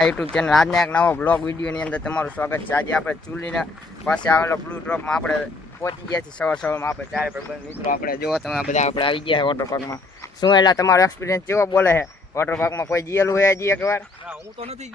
YouTube channel આજના એક નવો બ્લોગ વિડીયોની અંદર તમારું સ્વાગત છે। આજે આપણે ચૂલીના પાસે આવેલો બ્લુ ડ્રોપમાં આપણે પહોંચી ગયા છીએ। સવારમાં આપણે ચારે ભાઈબંધ મિત્રો આપણે જોવો તમે બધા આપણે આવી ગયા છે વોટર પાર્કમાં। શું એટલે તમારો એક્સપિરિયન્સ કેવો બોલે છે વોટર પાર્કમાં? કોઈ જીયેલું છે હજી એકવાર? હું તો નથી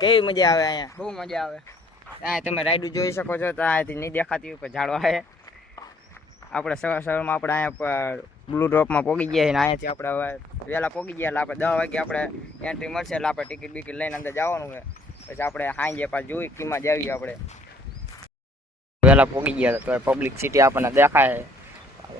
કેવી મજા આવે અહીંયા? બહુ મજા આવે। ત્યાં તમે રાઈડ જોઈ શકો છો તો અહીંયાથી નહીં દેખાતી ઉપર ઝાડવા છે। આપણે સવારમાં આપણે અહીંયા બ્લુ ડ્રોપમાં પહોંચી ગયા છીએ ને અહીંયાથી આપણે હવે વહેલા પહોંચી ગયા એટલે આપણે 10 વાગે આપણે એન્ટ્રી મળશે એટલે આપણે ટિકિટ બિકિટ લઈને અંદર જવાનું છે। પછી આપણે સાંજે પાછું જોઈ કીમાં જાવી આપણે વહેલા પહોંચી ગયા તો પબ્લિક સિટી આપણને દેખાય।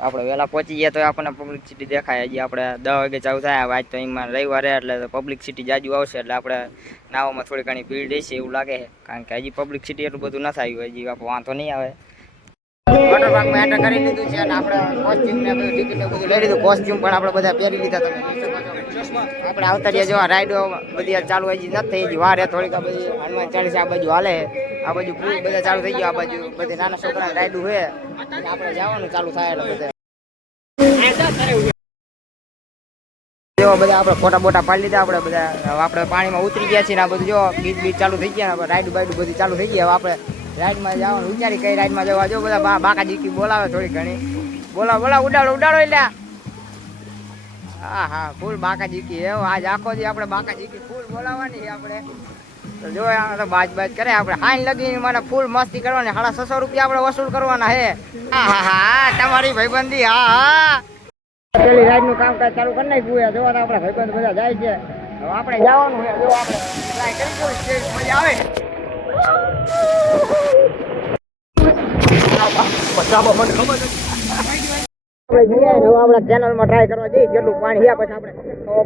આપણે વહેલા પહોંચી ગયા તો આપણને પબ્લિક સિટી દેખાય। હજી આપણે 10 વાગે ચાલુ થાય। આજ તો એમાં રવિવાર એટલે પબ્લિક સિટી જાજુ આવશે એટલે આપણે નાવમાં થોડી ઘણી ભીડ રહેશે એવું લાગે છે, કારણ કે હજી પબ્લિક સિટી એટલું બધું ન થયું, હજી આપણે વાંધો નહીં આવે। વોટર પાર્કમાં એન્ટર કરી લીધું છે અને આપણે કોસ્ટ્યુમ ને બધું ટિકિટ ને બધું લઈ લીધું। કોસ્ટ્યુમ પણ આપણે બધા પહેરી લીધા, તમે જોઈ શકો છો। આપણે આવતા રહ્યા જો રાઈડો બધી ચાલુ હજી નથી થઈ, હજી વાર થોડીક આ બધી હનુમાન ચાલીસા આ બાજુ હાલે, આ બાજુ પૂલ બધા ચાલુ થઈ ગયો, આ બાજુ બધી નાના છોકરાની રાઈડું છે આપણે જવાનું ચાલુ થાય એટલે બધા બધા આપણે ફોટા બોટા પાડી લીધા। આપણે બધા આપણે પાણીમાં ઉતરી ગયા છીએ ને આ બધું જો બીચ બીચ ચાલુ થઈ ગયા, રાઈડ બાઈડ બધી ચાલુ થઈ ગઈ। હવે આપણે રાઈડમાં જવાનું વિચારી કઈ રાઈડમાં જવા જો બધા બાકાજી બોલાવે થોડી ઘણી બોલાવો ઉડાડો એટલે હા ફૂલ બાકાજી એવો આજ આખો દી આપણે બાકાજી ફૂલ બોલાવવાની આપણે તો જો તો બાજ કરે આપણે હાઈન લગી મને ફૂલ મસ્તી કરવાની। 650 રૂપિયા આપણે વસૂલ કરવાના છે। હા તમારી ભાઈબંધી હા પેલી રાઈડ નું કામકાજ ચાલુ કરી નાખ્યું જોવા આપણા ભાઈબંધ બધા જાય છે। હવે આપણે જવાનું છે, જો આપણે ટ્રાય કરી જોઈશું મજા આવે। આપણે કેનલમાં ટ્રાય કરવા જઈએ જેટલું પાણી છે પછી આપણે ખબર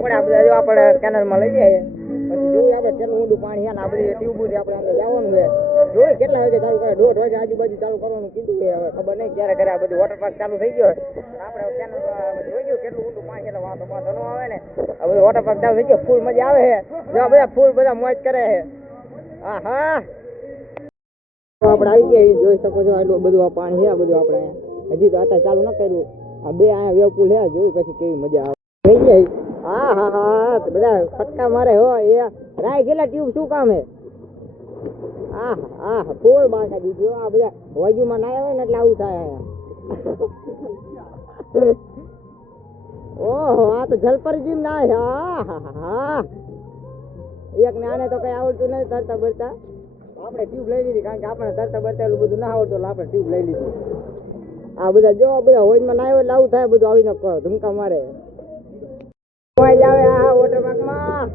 પડે બધા આપણે કેનલમાં લઈ જઈએ પછી જોઈએ આપણે કેટલું ઊંડું પાણી છે ને આ બધી ટ્યુબથી આપણે અંદર જવાનું છે। જોઈએ કેટલા વાગે ચાલુ કરે, 1:30 વાગે આજુબાજુ ચાલુ કરવાનું કીધું છે। હવે ખબર નહીં ક્યારે કરે, આ બધું વોટર પાર્ક ચાલુ થઈ ગયો આપણે કેનલમાં જોઈ કેટલું ઊંડું પાણી એટલે વાંધો ન આવે ને। આ બધું વોટર પાર્ક ચાલુ થઈ ગયો, ફૂલ મજા આવે છે જો બધા ફૂલ બધા મોજ કરે છે। હા આપણે આવી ગયા જોઈ શકો છો એટલું બધું આ પાણી છે, આ બધું આપણે હજી તો અત્યારે ચાલુ ન કર્યું। આ બે અહીંયા વેવ પુલ છે, જોયું પછી કેવી મજા આવે થઈ જાય। હા બધા ફટકા મારે હો એ રાય કેટલા ટ્યુબ શું કામ હે? ફૂલ બાકા દીધો આ બધા વજુમાં ના આવે ને એટલે આવું થાય અહીંયા। ઓહો આ તો જલપરી જીમ ના છે। હા એક ને આને તો કઈ આવડતું નથી તરતા બરતા, આપણે ટ્યુબ લઈ લીધી કારણ કે આપણે તરતા બરતા એટલું બધું ના આવડતું એટલે આપણે ટ્યુબ લઈ લીધી। આ બધા જો બધા હોજમાં ના આવે એટલે આવું થાય બધું આવીને ધુમકા મારે આવે આ વોટર પાર્કમાં।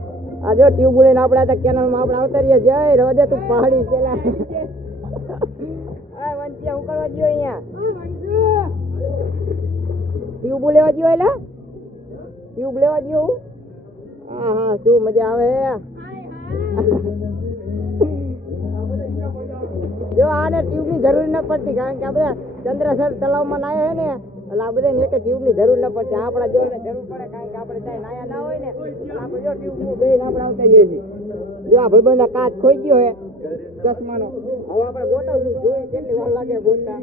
આ જો ટ્યુબ લઈને આપણે કેનલમાં આપણે આવતા રહીએ। જય રોદે તું પહાડી પેલા વંશિયા હું કરવા ગયો અહીંયા ટ્યુબ લેવા ગયો એટલે ટ્યુબ લેવા ગયો। હા શું મજા આવે જો આને ટ્યુબની જરૂર ન પડતી કારણ કે આ બધા ચંદ્રસર તલાવમાં નાયા છે ને એટલે આ બધા એક ટ્યુબની જરૂર ન પડતી। આપણા જેવાને જરૂર પડે કારણ કે આપણે ત્યાં નાયા ના હોય ને આપણે જો ટ્યુબ બેન આપણે આવતા જઈએ છીએ। જો આ ભાઈબંધના કાચ ખોઈ ગયો હે ચશ્માનો, હવે આપણે ગોતાવશું જોઈ કેટલી વાર લાગે ગોતતા।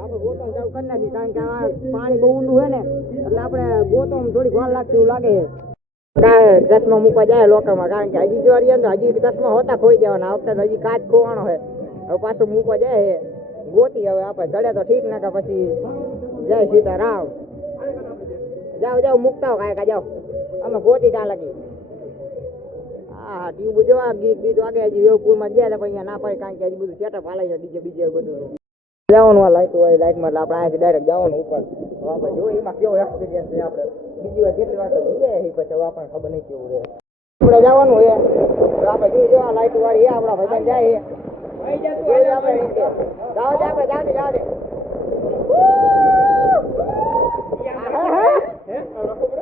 આપણે ગોતવાનું ચાલુ કરી નાખી કારણ કે આ પાણી બહુ ઊંડું છે ને એટલે આપણે ગોતવામાં થોડીક વાર લાગશે એવું લાગે છે। ચશ્મા મૂકવા જાય લોકોમાં કારણ કે હજી જો હજી ચશ્મા હોતા ખોઈ જવાના, આ વખતે હજી કાચ ખોવાનો છે। હવે પાછું મૂકવા જાય ગોતી, હવે આપણે ચડે તો ઠીક ના પછી જય સીતારામ। જાઓ મૂકતા હો કાંઈ જાઓ અમે ગોતી ત્યાં લગી। હા ટ્યુબ જો આ ગીત બીજું આગે હજી વેવ પુલમાં ગયા હતા પણ અહીંયા ના પડે કારણ કે હજી બધું સેટઅપ હાલે છે બીજે બધું જવાનું આ લાઈટ હોય લાઈટમાં એટલે આપણે અહીંયાથી ડાયરેક્ટ જવાનું ઉપર। હવે આપણે જોઈએ એમાં કેવો એક્સપિરિયન્સ છે। આપણે બીજી વાર જેટલી વાર તો જઈએ પછી હવે આપણને ખબર નહીં કેવું રહે આપણે જવાનું હોય તો આપણે જોઈ જો આ લાઈટ વાળી આપણા ભાઈબંધ જાય આપણે નીચે જાઓ દે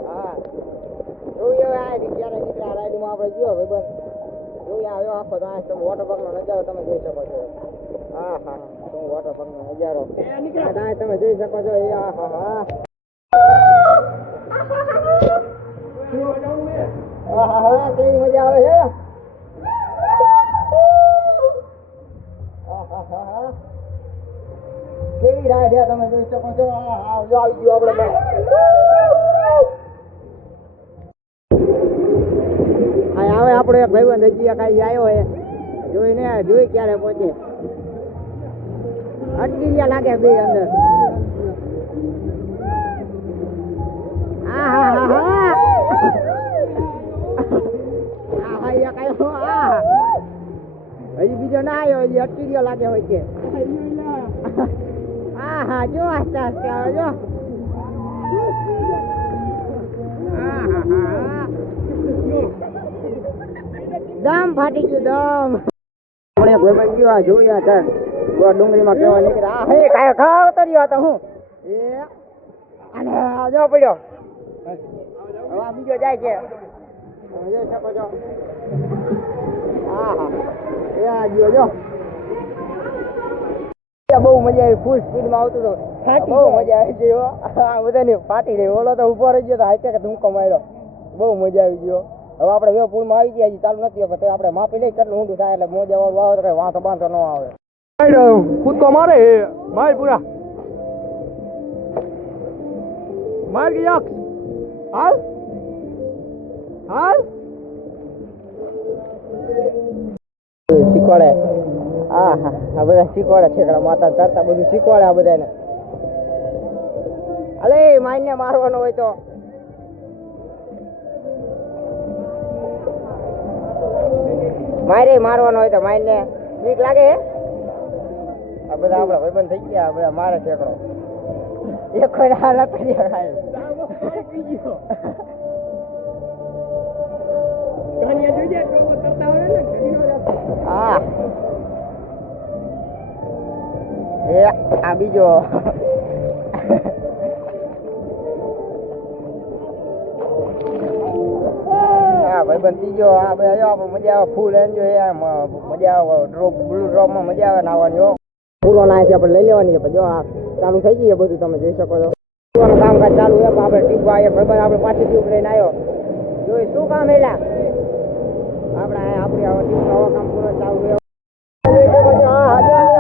હા જોઈએ આ ક્યારે નીકળ્યા રાઈડમાં આપણે ગયો ભાઈબંધ જોઈએ આવ્યો આખો તો આ તમે વોટર પાર્કનો નજારો તમે જોઈ શકો છો। હા શું વોટર પાર્કનો નજારો તમે જોઈ શકો છો એ હા કેવી મજા આવે છે। કેવી રાઈડ છે તમે જોઈ શકો છો। આવી ગયું આપણે આપણો એક ભાઈબંધ હજી કાંઈ આવ્યો હે જોઈને જોઈ ક્યારે પહોંચે અટકી ગયા લાગે બે અંદર હજી બીજો ના આવ્યો હજી અટકી ગયો લાગે હોય છે હા જો આસ્તે આસ્તે આવે જો દમ ફાટી ગયું દમ આપણે ભાઈબંધ ગયો જોયા ચાલ ડુંગળીમાં કેવા નીકળે આ હે કાય ખાવ તો રહ્યો તો હું એ અને જો પડ્યો હવે આ બીજો જાય છે જોઈ શકો છો હા એ આ ગયો જો બહુ મજા આવી ફૂલ સ્પીડમાં આવતું હતું બહુ મજા આવી ગઈ આ બધાની ફાટી રહી ઓલો તો ઉભો રહી ગયો તો હાથે કે ધૂમકો માર્યો બહુ મજા આવી ગયો હવે આપણે બે પુલમાં આવી ગયા હજી ચાલુ નથી તો આપણે માપી લઈ કેટલું ઊંડું થાય એટલે મોજા વાળું આવે તો કઈ વાંધો બાંધો ન આવે કૂદકો મારે માર પૂરા માર ગયા હાલ હાલ શીખવાડે આ બધા શીખવાડે ઠેકડા માતા તરતા બધું શીખવાડે આ બધાને અલે માઈને મારવાનો હોય તો મારે મારવાનો હોય તો માઈને બીક લાગે આ બધા આપડા ભાઈબંધ થઈ ગયા બધા મારે ઠેકડો એક કોઈ હાલત ખાય હા એ આ બીજો ભાઈબંધ ત્રીજો આ બધા જો આપણે મજા આવે ફૂલ એન્જોય મજા આવે ડ્રોપ બ્લુ ડ્રોપમાં મજા આવે નાવાની પૂરો ના છે આપણે લઈ લેવાની છે જો આ ચાલુ થઈ ગઈ બધું તમે જોઈ શકો છો પૂરું કામકાજ ચાલુ છે આપણે ટીપ આવ્યા ભાઈબંધ આપણે પાછી ટ્યુબ લઈને આવ્યો જોઈ શું કામ એલા આપણે આપણી આવા ટીપ નવો કામ પૂરો ચાલુ છે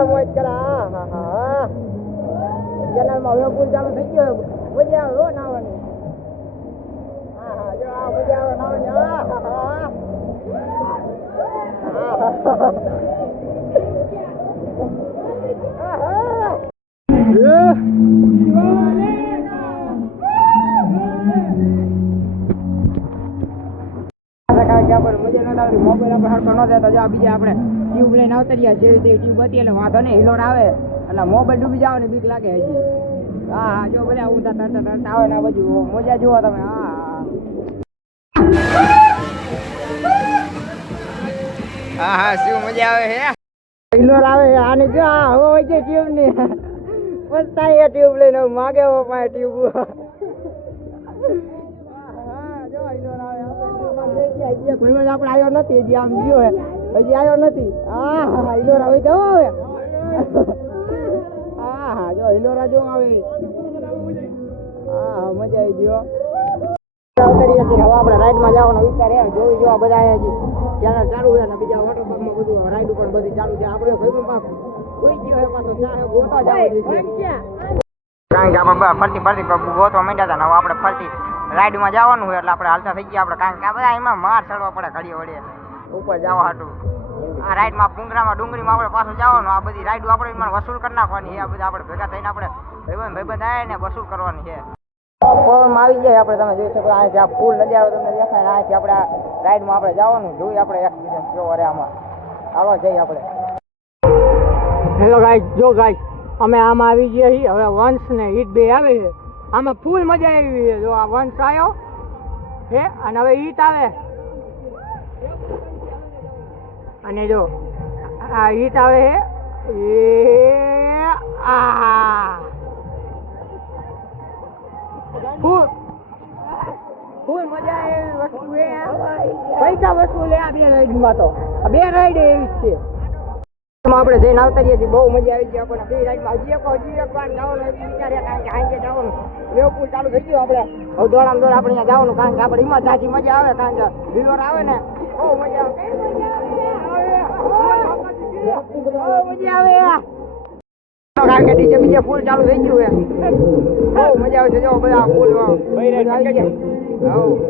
મોજ કરા હા ચેનલમાં હવે પૂર ચાલુ થઈ ગયો મજા આવે હો નાવાની જો આ મજા આવે નાવાની મોબાઈલ આપણે હરતો ન જાય તો જો બીજા આપણે ટ્યુબ લઈને આવતા રહ્યા જેવી તેવી ટ્યુબ હતી એટલે વાંધો નહીં હિલોડ આવે એટલે મોબાઈલ ડૂબી જવાની બીક લાગે હજી હા જો બધા ઊંધા તરતા તરતા આવે ને આ બાજુ મજા જુઓ તમે હા શું મજા આવે હે હિલોડ આવે આની જો આ હવા હોય છે ટ્યુબ ની પસ્તાય ટ્યુબ લઈને માગે હો પાસે ટ્યુબ કોઈ આપણે આવ્યો નથી હજી આમ ગયો હે હજી આવ્યો નથી હા હિલોરા હોય તો હવે હા જો હિલોરા જો આવે હા મજા આવી ગયો હવે આપણે રાઈડમાં જવાનો વિચાર હે જોઈ જો બધા હજી ચેનલ ચાલુ છે ને બીજા વોટર પાર્કમાં બધું રાઈડ પણ બધી ચાલુ છે આપણે ભાઈ પાક કોઈ ગયો હે પાછો ચા ગોતા જાવ કારણ કે આપણે ફરતી ફરતી ગોતવા માંડ્યા હતા ને હવે આપણે ફરતી રાઈડમાં જવાનું હોય એટલે આપણે હાલતા થઈ ગયા આપણે કારણ કે આ બધા એમાં માર ચડવા પડે ઘડીએ વળીએ ઉપર જવા હાટું આ રાઈડમાં ડુંગરામાં ડુંગળીમાં આપણે પાછું જવાનું આ બધી રાઈડ આપણે એમાં વસૂલ કરી નાખવાની આ બધા આપણે ભેગા થઈને આપણે ભાઈબંધ આવે ને વસૂલ કરવાની છે ફોનમાં આવી જાય આપણે તમે જોઈ શકો અહીંથી આ ફૂલ નજારો તમને દેખાય અહીંથી આપણે આ રાઈડમાં આપણે જવાનું જોઈએ આપણે એક્સપિરિયન્સ કેવો રહે આમાં ચાલો જઈએ આપણે હેલો ગાઈસ જો ગાઈસ અમે આમાં આવી ગયા છીએ હવે વંશ ને ઈટ બે આવે છે આમાં ફૂલ મજા આવી છે જો આ વંશ આવ્યો હે અને હવે ઈટ આવે અને જો આ ઈટ આવે છે એ આ ફૂલ ફૂલ મજા એવી વસ્તુ છે પૈસા વસ્તુ લે આ બે રાઈડમાં તો આ બે રાઈડ એવી જ છે આપણે જઈને આવતા રહીએ છીએ બહુ મજા આવી ગઈ આપણને બે રાઈડમાં હજી એક વાર જવાનું હજી વિચારે કારણ કે આજે જવાનું વેવપુલ ચાલુ થઈ ગયું આપણે હવે દોડામ દોડ આપણે અહીંયા જવાનું કારણ કે આપણે એમાં જાજી મજા આવે કારણ કે રિવર આવે ને બહુ મજા આવે કારણ કે નીચે બીજે ફૂલ ચાલુ થઈ ગયું છે બહુ મજા આવે છે જો બધા ફૂલ આવી ગયા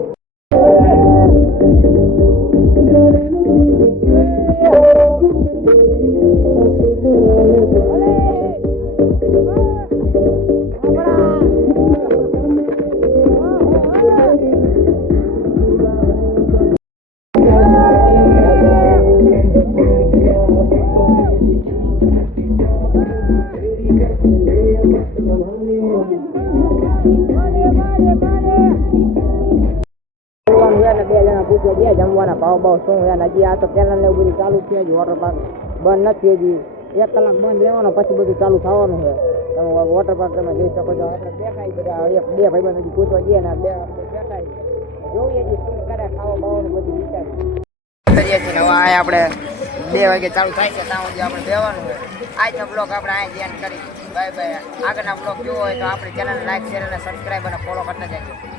બે જણા પૂછવા ગયા જમવાના ભાવ ભાવ શું છે હજી આ તો કેનલ ને એવું બધું ચાલુ છે હજી વોટર પાર્ક બંધ નથી હજી 1 કલાક બંધ રહેવાનો પછી બધું ચાલુ થવાનું છે તમે વોટર પાર્ક તમે જોઈ શકો છો આપણે બેઠા બધા એક બે ભાઈબંધ હજી પૂછવા ગયા ને બે બેઠા જોઈએ હજી શું કરે ખાવા બાવાનું બધું વિચારીએ છીએ હવે આ આપણે 2 વાગે ચાલુ થાય છે ત્યાં સુધી આપણે બેવાનું છે આજનો બ્લોગ આપણે અહીં ધ્યાન કરી બાય બાય આગળના બ્લોગ જોવો હોય તો આપણી ચેનલ લાઈક શેર અને સબસ્ક્રાઈબ અને ફોલો કરતા જજો